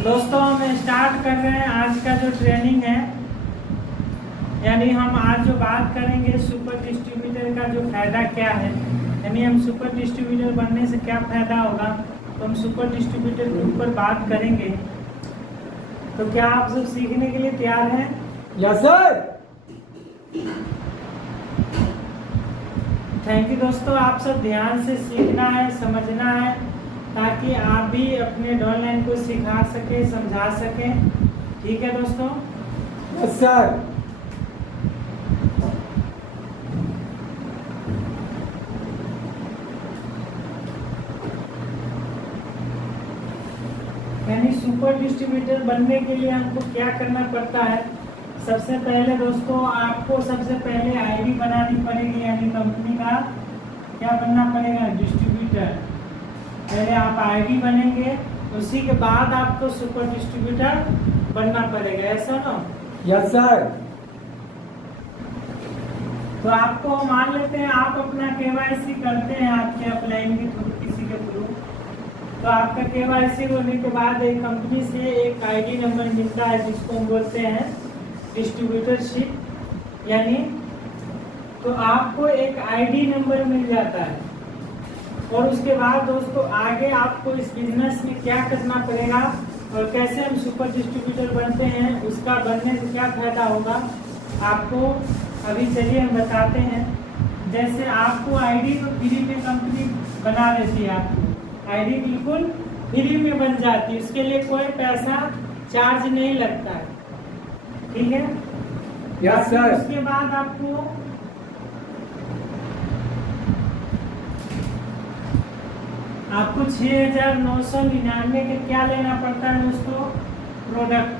तो दोस्तों हम स्टार्ट कर रहे हैं आज का जो ट्रेनिंग है, यानी हम आज जो बात करेंगे सुपर डिस्ट्रीब्यूटर का जो फायदा क्या है, यानी हम सुपर डिस्ट्रीब्यूटर बनने से क्या फायदा होगा, तो हम सुपर डिस्ट्रीब्यूटर के ऊपर बात करेंगे। तो क्या आप सब सीखने के लिए तैयार हैं? Yes sir. थैंक यू दोस्तों, आप सब ध्यान से सीखना है, समझना है, ताकि आप भी अपने डाउनलाइन को सिखा सके, समझा सकें। ठीक है दोस्तों? Yes sir. यानी सुपर डिस्ट्रीब्यूटर बनने के लिए हमको क्या करना पड़ता है? सबसे पहले दोस्तों आपको सबसे पहले आईडी बनानी पड़ेगी, यानी कंपनी का क्या बनना पड़ेगा? डिस्ट्रीब्यूटर। पहले आप आईडी बनेंगे, उसी के बाद आपको सुपर डिस्ट्रीब्यूटर बनना पड़ेगा, ऐसा ना? Yes sir. तो आपको मान लेते हैं आप अपना केवाईसी करते हैं आपके अपलाइन के थ्रू, किसी के थ्रू। तो आपका केवाईसी होने के बाद एक कंपनी से एक आईडी नंबर मिलता है, जिसको हम बोलते हैं डिस्ट्रीब्यूटरशिप, यानी तो आपको एक आईडी नंबर मिल जाता है। और उसके बाद दोस्तों आगे आपको इस बिजनेस में क्या करना पड़ेगा और कैसे हम सुपर डिस्ट्रीब्यूटर बनते हैं, उसका बनने से क्या फायदा होगा आपको अभी चलिए हम बताते हैं। जैसे आपको आईडी तो फ्री में कंपनी बना देती है, आपको आईडी बिल्कुल फ्री में बन जाती है, उसके लिए कोई पैसा चार्ज नहीं लगता है। ठीक है? Yes sir. उसके बाद आपको आपको 6,999 के क्या लेना पड़ता है दोस्तों? प्रोडक्ट।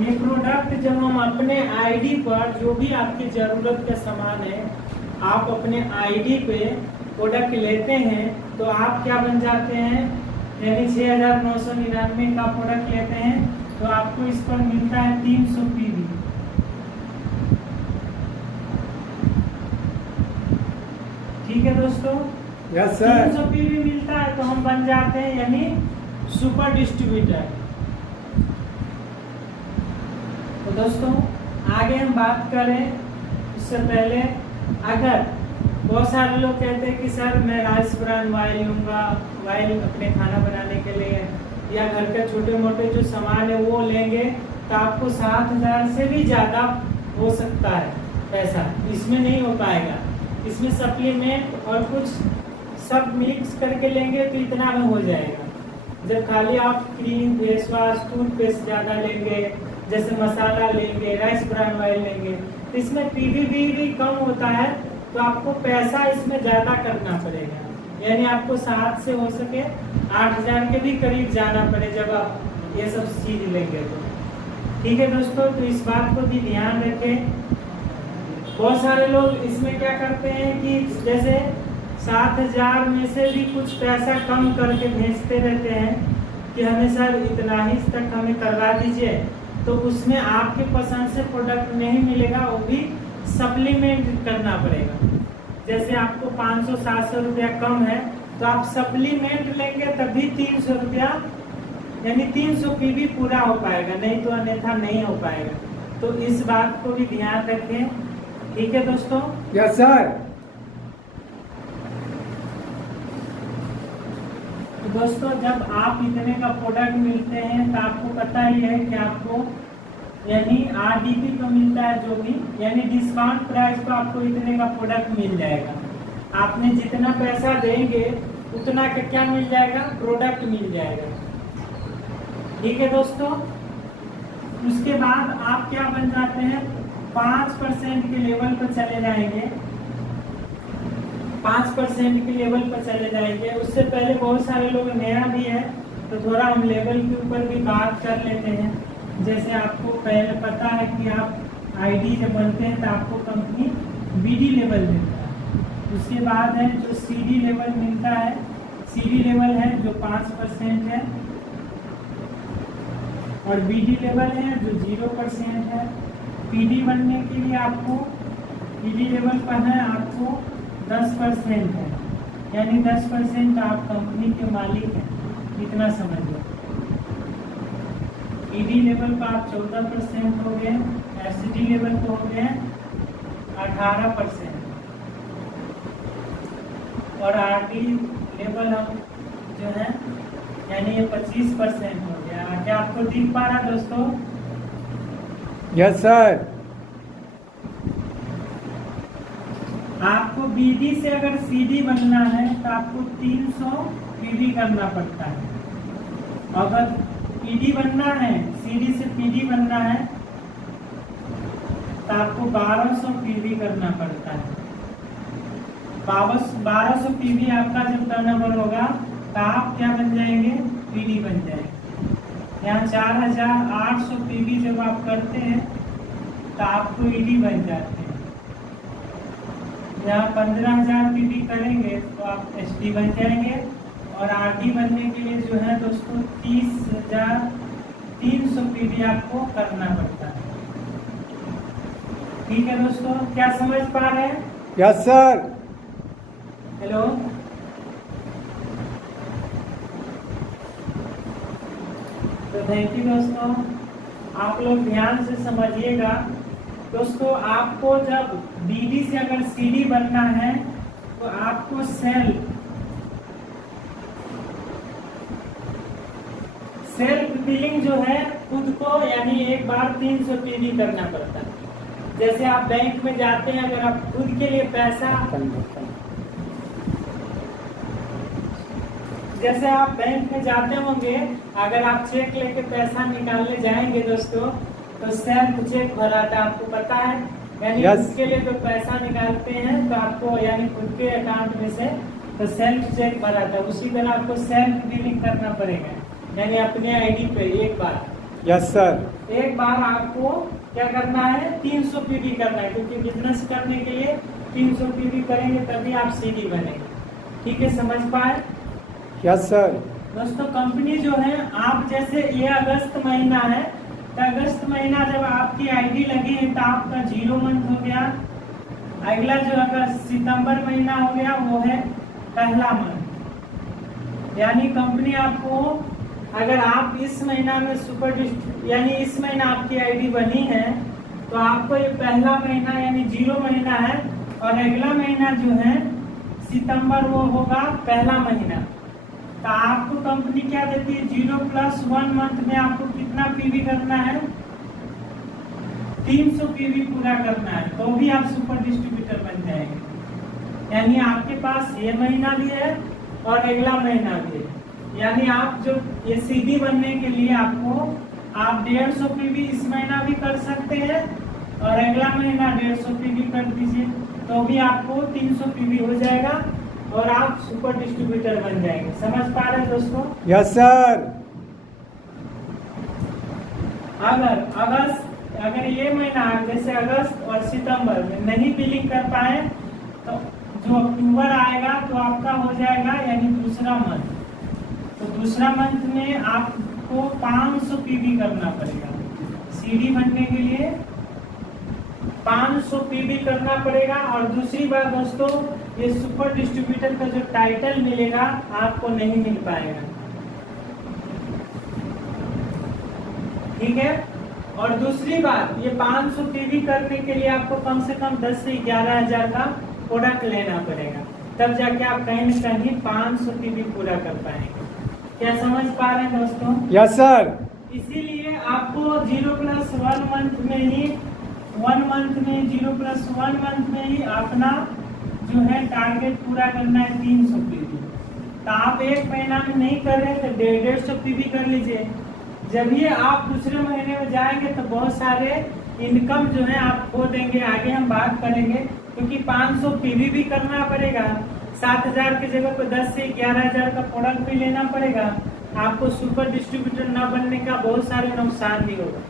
ये प्रोडक्ट जब हम अपने आईडी पर, जो भी आपकी जरूरत का सामान है, आप अपने आईडी पे प्रोडक्ट लेते हैं, तो आप क्या बन जाते हैं? यानी 6,999 का प्रोडक्ट लेते हैं तो आपको इस पर मिलता है 300 पीवी। ठीक है दोस्तों? Yes sir. 300 पीवी मिलता है तो हम बन जाते हैं यानी सुपर डिस्ट्रीब्यूटर। तो दोस्तों आगे हम बात करें उससे पहले, अगर बहुत सारे लोग कहते हैं कि सर मैं राइस ब्रांड ऑयल लूँगा, ऑयल अपने खाना बनाने के लिए, या घर के छोटे मोटे जो सामान है वो लेंगे, तो आपको 7,000 से भी ज़्यादा हो सकता है पैसा। इसमें नहीं हो पाएगा, इसमें सप्लीमेंट और कुछ सब मिक्स करके लेंगे तो इतना में हो जाएगा। जब खाली आप क्रीम, फेस वॉश, टूथपेस्ट ज़्यादा लेंगे, जैसे मसाला लेंगे, राइस ब्रांड ऑयल लेंगे, तो इसमें पीवी भी कम होता है, तो आपको पैसा इसमें ज़्यादा करना पड़ेगा। यानी आपको 7 से हो सके 8,000 के भी करीब जाना पड़े जब आप ये सब चीज़ लेंगे तो। ठीक है दोस्तों? तो इस बात को भी ध्यान रखें। बहुत सारे लोग इसमें क्या करते हैं कि जैसे 7,000 में से भी कुछ पैसा कम करके भेजते रहते हैं कि हमें सर इतना ही तक हमें करवा दीजिए, तो उसमें आपके पसंद से प्रोडक्ट नहीं मिलेगा, वो भी सप्लीमेंट करना पड़ेगा। जैसे आपको 500-700 रुपया कम है तो आप सप्लीमेंट लेंगे तभी 300 रुपया, यानी 300 पीवी पूरा हो पाएगा, नहीं तो अन्यथा नहीं हो पाएगा। तो इस बात को भी ध्यान रखें। ठीक है दोस्तों? Yes sir. तो दोस्तों जब आप इतने का प्रोडक्ट मिलते हैं तो आपको पता ही है कि आपको यानी आरडीपी पे मिलता है जो भी, यानी डिस्काउंट प्राइस पर आपको इतने का प्रोडक्ट मिल जाएगा। आपने जितना पैसा देंगे उतना का क्या मिल जाएगा? प्रोडक्ट मिल जाएगा। ठीक है दोस्तों? उसके बाद आप क्या बन जाते हैं? 5% के लेवल पर चले जाएंगे, 5% के लेवल पर चले जाएंगे। उससे पहले बहुत सारे लोग नया भी है तो थोड़ा हम लेवल के ऊपर भी बात कर लेते हैं। जैसे आपको पहले पता है कि आप आईडी जब बनते हैं तो आपको कंपनी बीडी लेवल मिलता है, उसके बाद है जो सीडी लेवल मिलता है, सीडी लेवल है जो 5% है, और बीडी लेवल है जो 0% है। पीडी बनने के लिए आपको पीडी लेवल पर है आपको 10% है, यानी 10% आप कंपनी के मालिक हैं, इतना समझ लो। ईडी लेवल पर आप 14% हो गए, एसडी लेवल पर हो गए 18% और आरडी लेवल हम जो है यानी ये 25% हो गया। क्या आपको दिख पा रहा दोस्तों? Yes sir. आपको बीडी से अगर सीडी बनना है तो आपको 300 पीडी करना पड़ता है। अगर पीडी बनना है, सीडी से पीडी बनना है तो आपको 1200 पीवी करना पड़ता है। 1200 पीवी आपका जब टर्नओवर होगा तो आप क्या बन जाएंगे? पीडी बन जाएंगे। यहाँ 4800 पीवी जब आप करते हैं तो आपको ईडी बन जाते हैं। यहाँ 15000 पीवी करेंगे तो आप एसडी बन जाएंगे और आरडी बनने के लिए जो है दोस्तों 30300 पीवी आपको करना पड़ता है। ठीक है दोस्तों, क्या समझ पा रहे हैं? Yes sir. हेलो, तो थैंक यू दोस्तों, आप लोग ध्यान से समझिएगा। दोस्तों आपको जब बीडी से अगर सीडी बनना है तो आपको सेल्फ बिलिंग जो है खुद को यानी एक बार 300 पीवी करना पड़ता है। जैसे आप बैंक में जाते हैं, अगर आप खुद के लिए पैसा जैसे आप बैंक में जाते होंगे, अगर आप चेक लेके पैसा निकालने जाएंगे दोस्तों तो सेल्फ चेक भराता है, आपको पता है। यानी उसके लिए तो पैसा निकालते हैं तो आपको यानी खुद के अकाउंट में से तो सेल्फ चेक भराता है। उसी तरह आपको सेल्फ बिलिंग करना पड़ेगा, यानी अपने आईडी पे एक बार। Yes sir. एक बार आपको क्या करना है? 300 पीवी करना है, क्योंकि बिजनेस करने के लिए 300 पीवी करेंगे तभी आप सीडी बनेंगे। ठीक है, समझ पाए? Yes sir. दोस्तों कंपनी जो है, आप जैसे ये अगस्त महीना है तो अगस्त महीना जब आपकी आईडी लगी है तो आपका 0 मंथ हो गया। अगला जो अगर सितंबर महीना हो गया वो है पहला मंथ। यानी कंपनी आपको, अगर आप इस महीना में यानी इस महीना आपकी आईडी बनी है तो आपको ये पहला महीना यानी 0 महीना है और अगला महीना जो है सितंबर वो होगा पहला महीना। तो आपको कंपनी क्या देती है? 0+1 मंथ में आपको कितना पीवी करना है? 300 पीवी पूरा करना है, तो भी आप सुपर डिस्ट्रीब्यूटर बन जाएंगे। यानी आपके पास ये महीना भी है और अगला महीना भी है। यानी आप जो ये सीडी बनने के लिए आपको आप 150 पीवी इस महीना भी कर सकते हैं और अगला महीना 150 पीवी कर दीजिए, तो भी आपको 300 पीवी हो जाएगा और आप सुपर डिस्ट्रीब्यूटर बन जाएंगे। समझ पा रहे हैं दोस्तों? Yes sir. अगर ये महीना जैसे अगस्त और सितंबर में नहीं बिलिंग कर पाए तो जो अक्टूबर आएगा तो आपका हो जाएगा यानी दूसरा मंथ। तो दूसरा मंथ में आपको 500 पीवी करना पड़ेगा। सीडी बनने के लिए 500 पीवी करना पड़ेगा। और दूसरी बात दोस्तों, ये सुपर डिस्ट्रीब्यूटर का जो टाइटल मिलेगा आपको नहीं मिल पाएगा। ठीक है, और दूसरी बात, ये 500 पीवी करने के लिए आपको कम से कम 10 से 11 हजार का प्रोडक्ट लेना पड़ेगा, तब जाके आप कहीं न कहीं 500 पीवी पूरा कर पाएंगे। क्या समझ पा रहे हैं दोस्तों? Yes sir. इसीलिए आपको 0+1 मंथ में ही 0+1 मंथ में ही अपना जो है टारगेट पूरा करना है 300 पीवी। तो आप एक महीना में नहीं कर रहे तो 150 पीवी कर लीजिए। जब ये आप दूसरे महीने में जाएंगे तो बहुत सारे इनकम जो है आप खो देंगे। आगे हम बात करेंगे, क्योंकि 500 पीवी भी करना पड़ेगा, 7000 की जगह पर 10 से 11,000 का प्रोडक्ट भी लेना पड़ेगा। आपको सुपर डिस्ट्रीब्यूटर न बनने का बहुत सारे नुकसान भी होगा।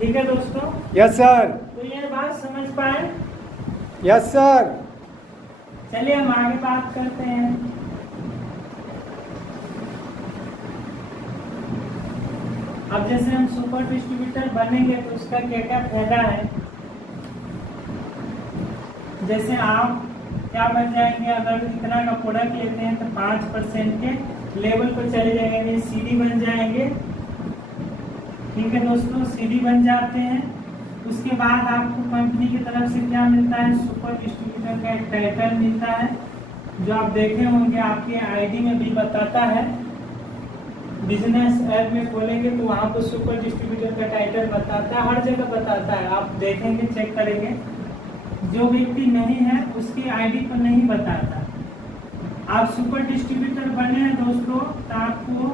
ठीक है दोस्तों? Yes sir. तो ये बात समझ पाए? Yes sir. चलिए हम आगे बात करते हैं। अब जैसे हम सुपर डिस्ट्रीब्यूटर बनेंगे तो उसका क्या क्या फायदा है। जैसे आप क्या बन जाएंगे, अगर इतना का प्रोडक्ट लेते हैं तो 5% के लेवल पर चले जाएंगे, यानी सीडी बन जाएंगे। ठीक है दोस्तों, सीडी बन जाते हैं। उसके बाद आपको कंपनी की तरफ से क्या मिलता है, सुपर डिस्ट्रीब्यूटर का एक टाइटल मिलता है, जो आप देखे होंगे आपके आईडी में भी बताता है। बिजनेस ऐप में खोलेंगे तो वहाँ पर सुपर डिस्ट्रीब्यूटर का टाइटल बताता है, हर जगह बताता है, आप देखेंगे, चेक करेंगे। जो व्यक्ति नहीं है उसकी आईडी पर नहीं बताता। आप सुपर डिस्ट्रीब्यूटर बने हैं दोस्तों तो आपको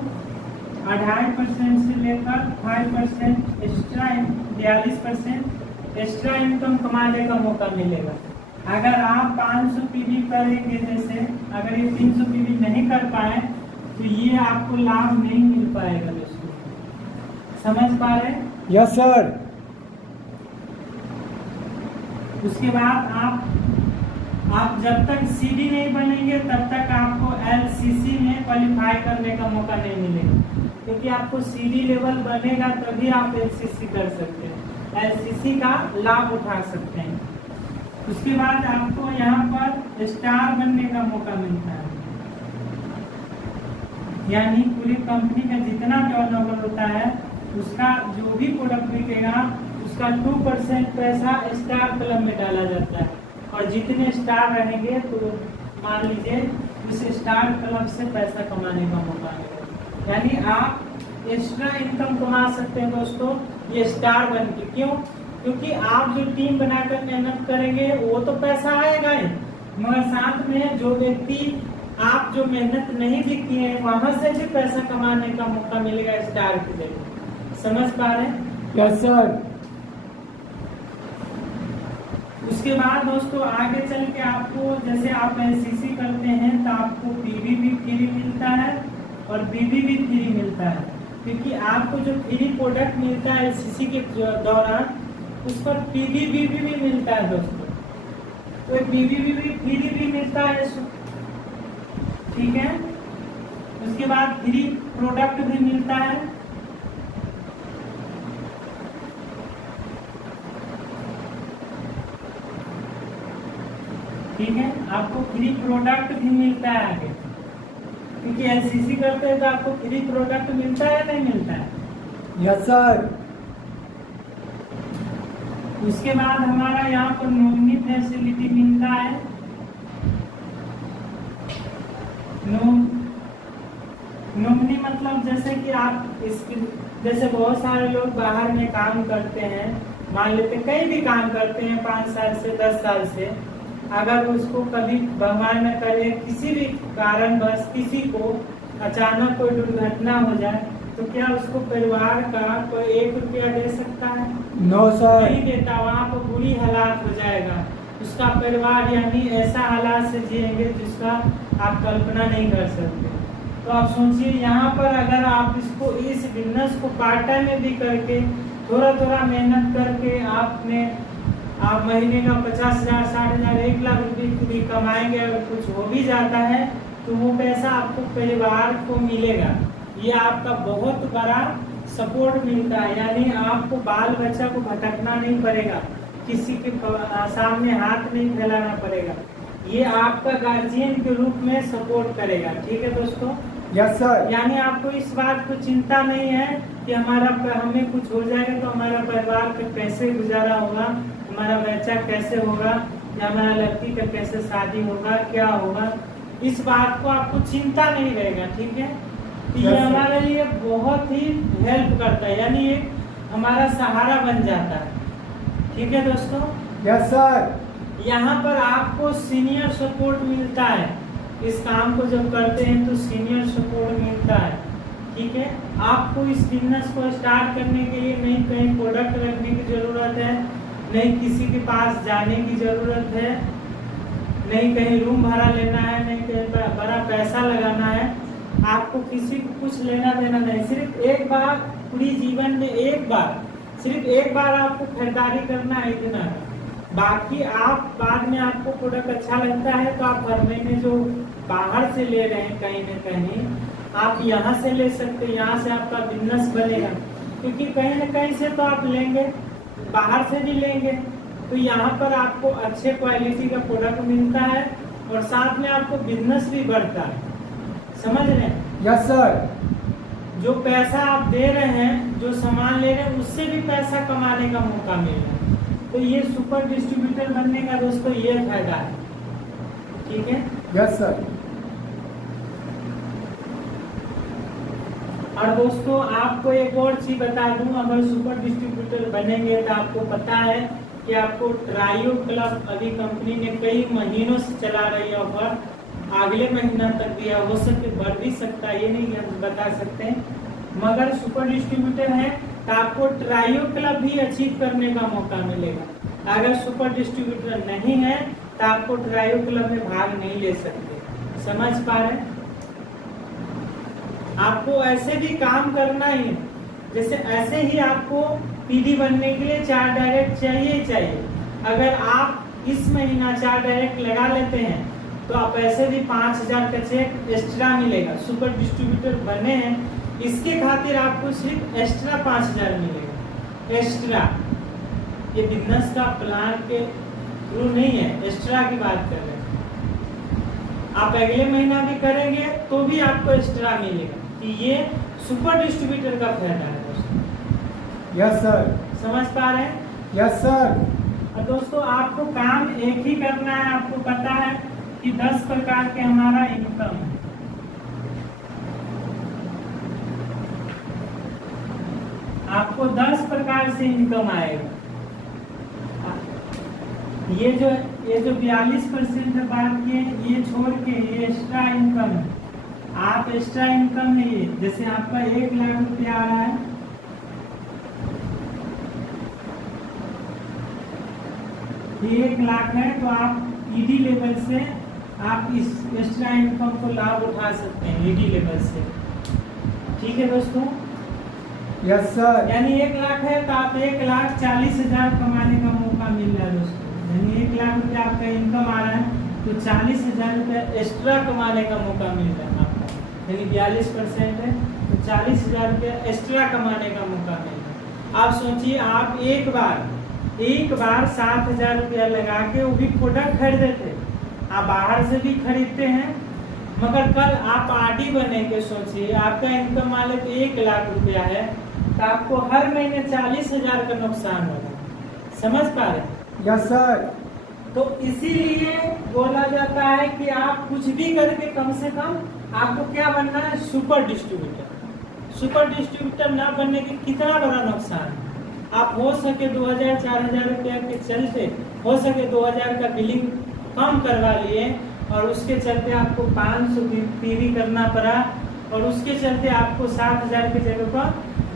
2.5% से लेकर 5% एक्स्ट्रा 42% एक्स्ट्रा इनकम कमाने का मौका मिलेगा। अगर आप 500 पीवी करेंगे, जैसे अगर ये 300 पीवी नहीं कर पाए तो ये आपको लाभ नहीं मिल पाएगा दोस्तों, समझ पा रहे हैं? Yes sir. उसके बाद आप जब तक सीडी नहीं बनेंगे तब तक आपको एलसीसी में क्वालिफाई करने का मौका नहीं मिलेगा, क्योंकि आपको सीडी लेवल बनेगा तभी आप एलसीसी कर सकते हैं, एलसीसी का लाभ उठा सकते हैं। उसके बाद आपको यहाँ पर स्टार बनने का मौका मिलता है, यानी पूरी कंपनी का जितना टर्नओवर होता है उसका जो भी प्रोडक्ट बिकेगा उसका 2% पैसा स्टार क्लब में डाला जाता है, और जितने स्टार रहेंगे तो मान लीजिए उस स्टार क्लब से पैसा कमाने का मौका मिलेगा, यानी आप एक्स्ट्रा इनकम कमा सकते हैं दोस्तों ये स्टार बन के। क्यों? क्योंकि आप जो टीम बनाकर मेहनत करेंगे वो तो पैसा आएगा ही, मगर साथ में जो व्यक्ति आप जो मेहनत नहीं भी किए हैं वहां से भी पैसा कमाने का मौका मिलेगा स्टार के जरिए, समझ पा रहे हैं? Yes sir. उसके बाद दोस्तों आगे चल के आपको, जैसे आप एलसीसी करते हैं तो आपको पीवी भी फ्री मिलता है और बीबी भी फ्री मिलता है, क्योंकि आपको जो फ्री प्रोडक्ट मिलता है एलसीसी के दौरान उस पर पीवी बीबी भी मिलता है दोस्तों, तो पीवी बीबी फ्री भी मिलता है, ठीक है। उसके बाद फ्री प्रोडक्ट भी मिलता है, ठीक है, आपको फ्री प्रोडक्ट भी मिलता है आगे, क्योंकि एलसीसी करते हैं तो आपको फ्री प्रोडक्ट मिलता है नहीं मिलता है? Yes sir. उसके बाद हमारा यहाँ पर नॉमिनी फैसिलिटी मिलता है। नॉमिनी मतलब जैसे कि आप जैसे बहुत सारे लोग बाहर में काम करते हैं, मान लेते हैं कहीं भी काम करते हैं 5 साल से 10 साल से, अगर उसको कभी भगवान न करे किसी भी कारणवश किसी को अचानक कोई दुर्घटना हो जाए तो क्या उसको परिवार का कोई 1 रुपया दे सकता है? No sir. नहीं देता, वहाँ पर बुरी हालात हो जाएगा उसका परिवार, यानी ऐसा हालात से जिएंगे जिसका आप कल्पना नहीं कर सकते। तो आप सोचिए यहाँ पर अगर आप इस बिजनेस को पार्ट टाइम में भी करके थोड़ा थोड़ा मेहनत करके आप महीने का 50,000, 60,000, 1 लाख रुपये भी कमाएंगे, अगर कुछ हो भी जाता है तो वो पैसा आपको परिवार को मिलेगा, ये आपका बहुत बड़ा सपोर्ट मिलता है, यानी आपको बाल बच्चा को भटकना नहीं पड़ेगा, किसी के सामने हाथ नहीं फैलाना पड़ेगा, ये आपका गार्जियन के रूप में सपोर्ट करेगा, ठीक है दोस्तों? Yes sir. यानी आपको इस बात को चिंता नहीं है कि हमें कुछ हो जाएगा तो हमारा परिवार का कैसे गुजारा होगा, हमारा बच्चा कैसे होगा, या हमारा लड़की का कैसे शादी होगा, क्या होगा, इस बात को आपको चिंता नहीं रहेगा, ठीक है? ये हमारे लिए बहुत ही हेल्प करता है, यानी ये हमारा सहारा बन जाता है, ठीक है दोस्तों? Yes sir. यहाँ पर आपको सीनियर सपोर्ट मिलता है, इस काम को जब करते हैं तो सीनियर सपोर्ट मिलता है, ठीक है? आपको इस बिजनेस को स्टार्ट करने के लिए नहीं कहीं प्रोडक्ट रखने की जरूरत है, नहीं किसी के पास जाने की जरूरत है, नहीं कहीं रूम भाड़ा लेना है, नहीं कहीं बड़ा पैसा लगाना है, आपको किसी को कुछ लेना देना नहीं, सिर्फ एक बार पूरी जीवन में सिर्फ एक बार आपको खरीदारी करना है, इतना। बाकी आप बाद में आपको प्रोडक्ट अच्छा लगता है तो आप हर महीने जो बाहर से ले रहे हैं कहीं न कहीं आप यहाँ से ले सकते हैं, यहाँ से आपका बिजनेस बनेगा, क्योंकि कहीं न कहीं से तो आप लेंगे, बाहर से भी लेंगे, तो यहाँ पर आपको अच्छे क्वालिटी का प्रोडक्ट मिलता है और साथ में आपको बिजनेस भी बढ़ता है। समझ रहे हैं? Yes sir. जो पैसा आप दे रहे हैं, जो सामान ले रहे हैं, उससे भी पैसा कमाने का मौका मिल रहा है। तो ये सुपर डिस्ट्रीब्यूटर बनने का दोस्तों ये फायदा है। ठीक है? Yes sir. और दोस्तों आपको एक और चीज बता दूं, अगर सुपर डिस्ट्रीब्यूटर बनेंगे तो आपको पता है कि आपको ट्रायो क्लब अभी कंपनी ने कई महीनों से चला रही है ऑफर, अगले महीना तक भी हो सके बढ़ भी सकता है, ये नहीं हम बता सकते हैं। मगर सुपर डिस्ट्रीब्यूटर है तो आपको ट्रायो क्लब भी अचीव करने का मौका मिलेगा। अगर सुपर डिस्ट्रीब्यूटर नहीं है तो आपको ट्रायो क्लब में भाग नहीं ले सकते। समझ पा रहे हैं? आपको ऐसे भी काम करना ही, जैसे ऐसे ही आपको पीडी बनने के लिए 4 डायरेक्ट चाहिए। अगर आप इस महीना 4 डायरेक्ट लगा लेते हैं तो आप ऐसे भी 5000 का चेक एक्स्ट्रा मिलेगा। सुपर डिस्ट्रीब्यूटर बने हैं इसके खातिर आपको सिर्फ एक्स्ट्रा 5000 मिलेगा। एक्स्ट्रा, ये बिजनेस का प्लान के थ्रू नहीं है, एक्स्ट्रा की बात कर रहे हैं। आप अगले महीना भी करेंगे तो भी आपको एक्स्ट्रा मिलेगा। कि ये सुपर डिस्ट्रीब्यूटर का फायदा है दोस्तों। Yes sir. समझ पा रहे हैं? Yes sir. और दोस्तों आपको काम एक ही करना है। आपको पता है कि 10 प्रकार के हमारा इनकम है। आपको 10 प्रकार से इनकम आएगा। ये जो 42% बात किए, ये छोड़ के ये एक्स्ट्रा इनकम है। आप एक्स्ट्रा इनकम है ये, जैसे आपका 1 लाख रुपया आ रहा है, ये 1 लाख है तो आप ईडी लेवल से आप इस एक्स्ट्रा इनकम को लाभ उठा सकते हैं ईडी लेवल से। ठीक है दोस्तों? Yes sir. यानी 1 लाख है तो आप 1,40,000 कमाने का मौका मिल रहा है दोस्तों। यानी 1 लाख रुपया आपका इनकम आ रहा है तो 40,000 रुपया एक्स्ट्रा कमाने का मौका मिल रहा है आपका। यानी 42% है तो 40,000 रुपया एक्स्ट्रा कमाने का मौका मिल रहा है। आप सोचिए, आप एक बार 7,000 रुपया लगा के वो भी प्रोडक्ट खरीदे थे। आप बाहर से भी खरीदते हैं, मगर कल आप आरडी बनेंगे, सोचिए आपका इनकम मान लो 1 लाख रुपया है तो आपको हर महीने 40,000 का नुकसान होगा। समझ पा रहे? Yes sir. तो इसीलिए बोला जाता है कि आप कुछ भी करके कम से कम आपको क्या बनना है? Super distributor. सुपर डिस्ट्रीब्यूटर ना बनने के कितना बड़ा नुकसान है। आप हो सके 2,000-4,000 रुपया के चलते हो सके 2,000 का बिलिंग कम करवा लिए और उसके चलते आपको 500 पीवी करना पड़ा और उसके चलते आपको 7,000 की जगह पर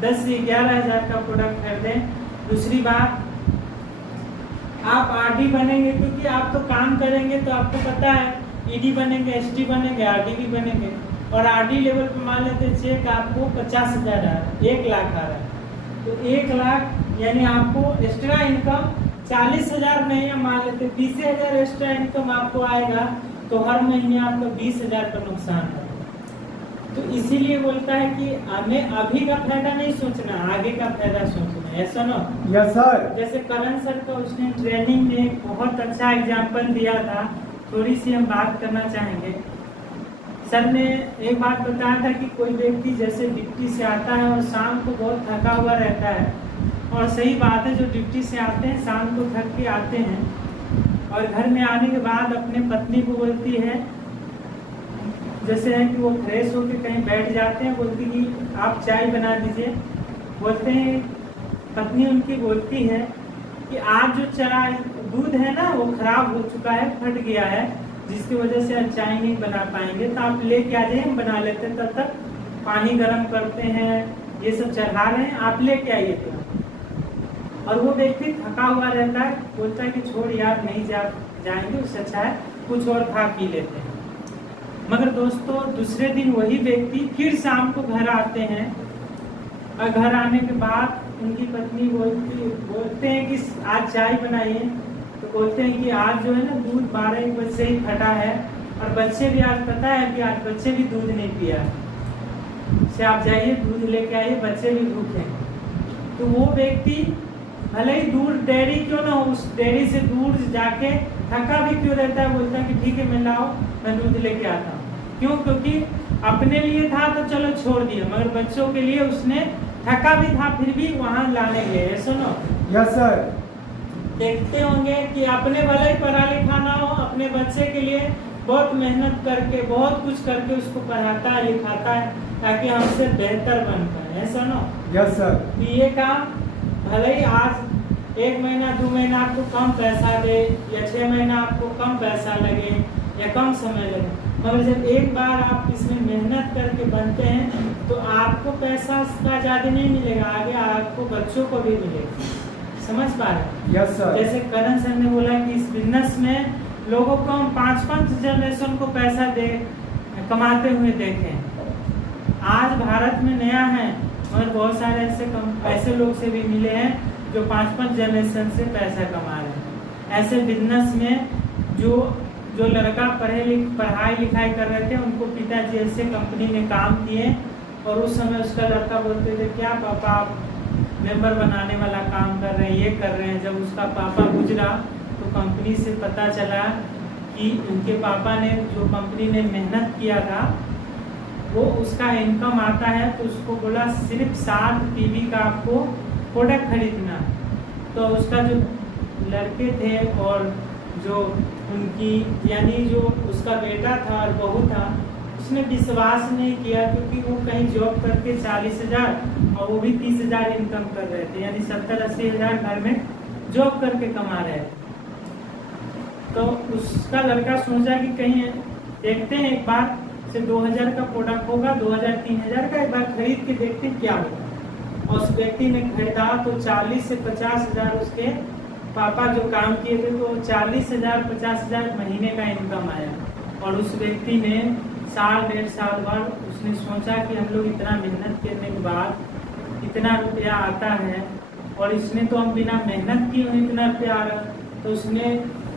10 से 11,000 का प्रोडक्ट खरीदे। दूसरी बात, आप आरडी बनेंगे क्योंकि आप तो काम करेंगे तो आपको पता है ईडी बनेंगे, एसटी बनेंगे, आरडी भी बनेंगे। और आरडी लेवल पे मान लेते चेक आपको 50,000 आ रहा है, 1 लाख आ रहा है तो 1 लाख यानी आपको एक्स्ट्रा इनकम 40,000 नहीं है, मान लेते 20,000 एक्स्ट्रा इनकम आपको आएगा तो हर महीने आपका 20,000 का नुकसान है। तो इसीलिए बोलता है कि हमें अभी का फायदा नहीं सोचना, आगे का फायदा सोचना है। ऐसा ना? Yes sir. जैसे करण सर का उसने ट्रेनिंग में एक बहुत अच्छा एग्जाम्पल दिया था, थोड़ी सी हम बात करना चाहेंगे। सर ने एक बात बताया था कि कोई व्यक्ति जैसे ड्यूटी से आता है और शाम को बहुत थका हुआ रहता है, और सही बात है जो ड्यूटी से आते हैं शाम को थक के आते हैं और घर में आने के बाद अपने पत्नी को बोलती है, जैसे है कि वो फ्रेश होकर कहीं बैठ जाते हैं, बोलती कि आप चाय बना दीजिए। बोलते हैं, पत्नी उनकी बोलती है कि आज जो चाय दूध है ना वो खराब हो चुका है, फट गया है, जिसकी वजह से आज चाय नहीं बना पाएंगे, तो आप लेके आ जाइए, हम बना लेते हैं। तब तक पानी गर्म करते हैं, ये सब चढ़ा रहे हैं, आप लेके आइए तो। और वो व्यक्ति थका हुआ रहता है, बोलता है कि छोड़ यार नहीं जाएंगे, उससे अच्छा है कुछ और खा पी लेते हैं। मगर दोस्तों दूसरे दिन वही व्यक्ति फिर शाम को घर आते हैं और घर आने के बाद उनकी पत्नी बोलते हैं कि आज चाय बनाइए, तो बोलते हैं कि आज जो है ना दूध 12 बजे से ही फटा है और बच्चे भी आज पता है कि आज बच्चे भी दूध नहीं पिया, से आप जाइए दूध लेके आइए, बच्चे भी भूखे हैं। तो वो व्यक्ति भले ही दूर डेयरी क्यों ना हो, उस डेयरी से दूर जाके थका भी क्यों रहता है, बोलता है कि ठीक है मैं लाओ, मैं दूध लेके आता हूँ। क्यों? क्योंकि अपने लिए था तो चलो छोड़ दिया, मगर बच्चों के लिए उसने थका भी था फिर भी वहाँ लाने गए। सुनो, यस सर। देखते होंगे कि अपने भले ही पढ़ा लिखा ना हो, अपने बच्चे के लिए बहुत मेहनत करके बहुत कुछ करके उसको पढ़ाता है लिखाता है ताकि हमसे बेहतर बन पाए। ऐसा ना यस सर। कि ये काम भले ही आज 1 महीना 2 महीना आपको कम पैसा दे या 6 महीना आपको कम पैसा लगे या कम समय लगे, मगर जब एक बार आप इसमें मेहनत करके बनते हैं तो आपको पैसा का ज़्यादा नहीं मिलेगा, आगे आपको बच्चों को भी मिलेगा। समझ पा रहे हैं? Yes sir. जैसे करण सर ने बोला कि इस बिजनेस में लोगों को हम 5-5 जनरेशन को पैसा दे कमाते हुए देखे। आज भारत में नया है मगर बहुत सारे ऐसे लोग से भी मिले हैं जो 5-5 जनरेशन से पैसा कमा रहे हैं। ऐसे बिजनेस में जो लड़का पढ़ाई लिखाई कर रहे थे उनको पिताजी ऐसे कंपनी में काम किए और उस समय उसका लड़का बोलते थे क्या पापा आप मेंबर बनाने वाला काम कर रहे हैं, ये कर रहे हैं। जब उसका पापा गुजरा तो कंपनी से पता चला कि उनके पापा ने जो कंपनी ने मेहनत किया था वो उसका इनकम आता है, तो उसको बोला सिर्फ 7 टीवी का आपको प्रोडक्ट खरीदना। तो उसका जो लड़के थे और जो उनकी यानी जो उसका बेटा था और बहू था उसने विश्वास नहीं किया, क्योंकि वो कहीं जॉब करके 40,000 और वो भी 30,000 इनकम कर रहे थे, यानी 70-80 हज़ार घर में जॉब करके कमा रहे थे। तो उसका लड़का सोचा कि कहीं देखते हैं एक बार से 2,000 का प्रोडक्ट होगा, 2,000-3,000 का एक बार खरीद के देखते हैं क्या होगा। और उस व्यक्ति ने खरीदा तो 40 से 50 हज़ार उसके पापा जो काम किए थे तो 40,000-50,000 महीने का इनकम आया। और उस व्यक्ति ने 1.5 साल बाद उसने सोचा कि हम लोग इतना मेहनत करने के बाद इतना रुपया आता है और इसने तो हम बिना मेहनत किए हुए इतना रुपया आ रहा। तो उसने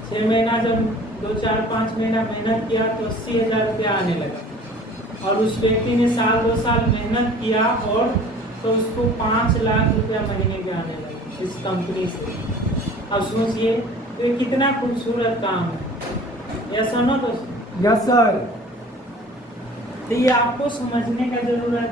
6 महीना जब 2-4-5 महीना मेहनत किया तो 80,000 रुपया आने लगा। और उस व्यक्ति ने 1-2 साल मेहनत किया और तो उसको 5 लाख रुपया महीने के आने लगे इस कंपनी से। अब सोचिए ये कितना खूबसूरत काम है, ऐसा ना दोस्तों? Yes sir. तो ये आपको समझने का जरूरत